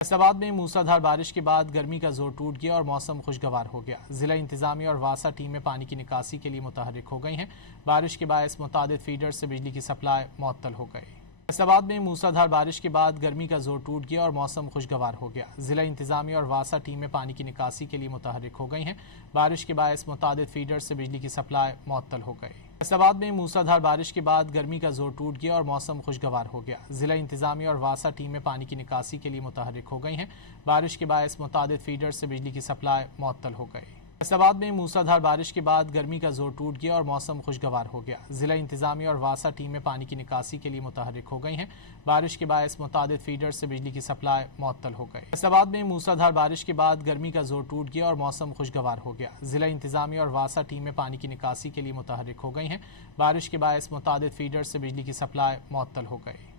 فیصل آباد میں موسلادھار بارش کے بعد گرمی کا زور ٹوٹ گیا اور موسم خوشگوار ہو گیا۔ ضلع انتظامیہ اور واسا ٹیمیں پانی کی نکاسی کے لیے متحرک ہو گئی ہیں۔ بارش کے باعث متعدد فیڈر سے بجلی کی سپلائی معطل ہو گئی۔ فیصل آباد میں موسلادھار بارش کے بعد گرمی کا زور ٹوٹ گیا اور موسم خوشگوار ہو گیا۔ ضلع انتظامیہ اور واسا ٹیمیں پانی کی نکاسی کے لیے متحرک ہو گئی ہیں۔ بارش کے باعث متعدد فیڈر سے بجلی کی سپلائی معطل ہو گئی۔ فیصل آباد میں موسلادھار بارش کے بعد گرمی کا زور ٹوٹ گیا اور موسم خوشگوار ہو گیا۔ ضلع انتظامیہ اور واسا ٹیمیں پانی کی نکاسی کے لیے متحرک ہو گئی ہیں۔ بارش کے باعث متعدد فیڈر سے بجلی کی سپلائی معطل ہو گئی۔ فیصل آباد میں موسلادھار بارش کے بعد گرمی کا زور ٹوٹ گیا اور موسم خوشگوار ہو گیا۔ ضلع انتظامیہ اور واسا ٹیمیں پانی کی نکاسی کے لیے متحرک ہو گئی ہیں۔ بارش کے باعث متعدد فیڈر سے بجلی کی سپلائی معطل ہو گئی۔ فیصل آباد میں موسلادھار بارش کے بعد گرمی کا زور ٹوٹ گیا اور موسم خوشگوار ہو گیا۔ ضلع انتظامیہ اور واسا ٹیمیں پانی کی نکاسی کے لیے متحرک ہو گئی ہیں۔ بارش کے باعث متعدد فیڈر سے بجلی کی سپلائی معطل ہو گئی۔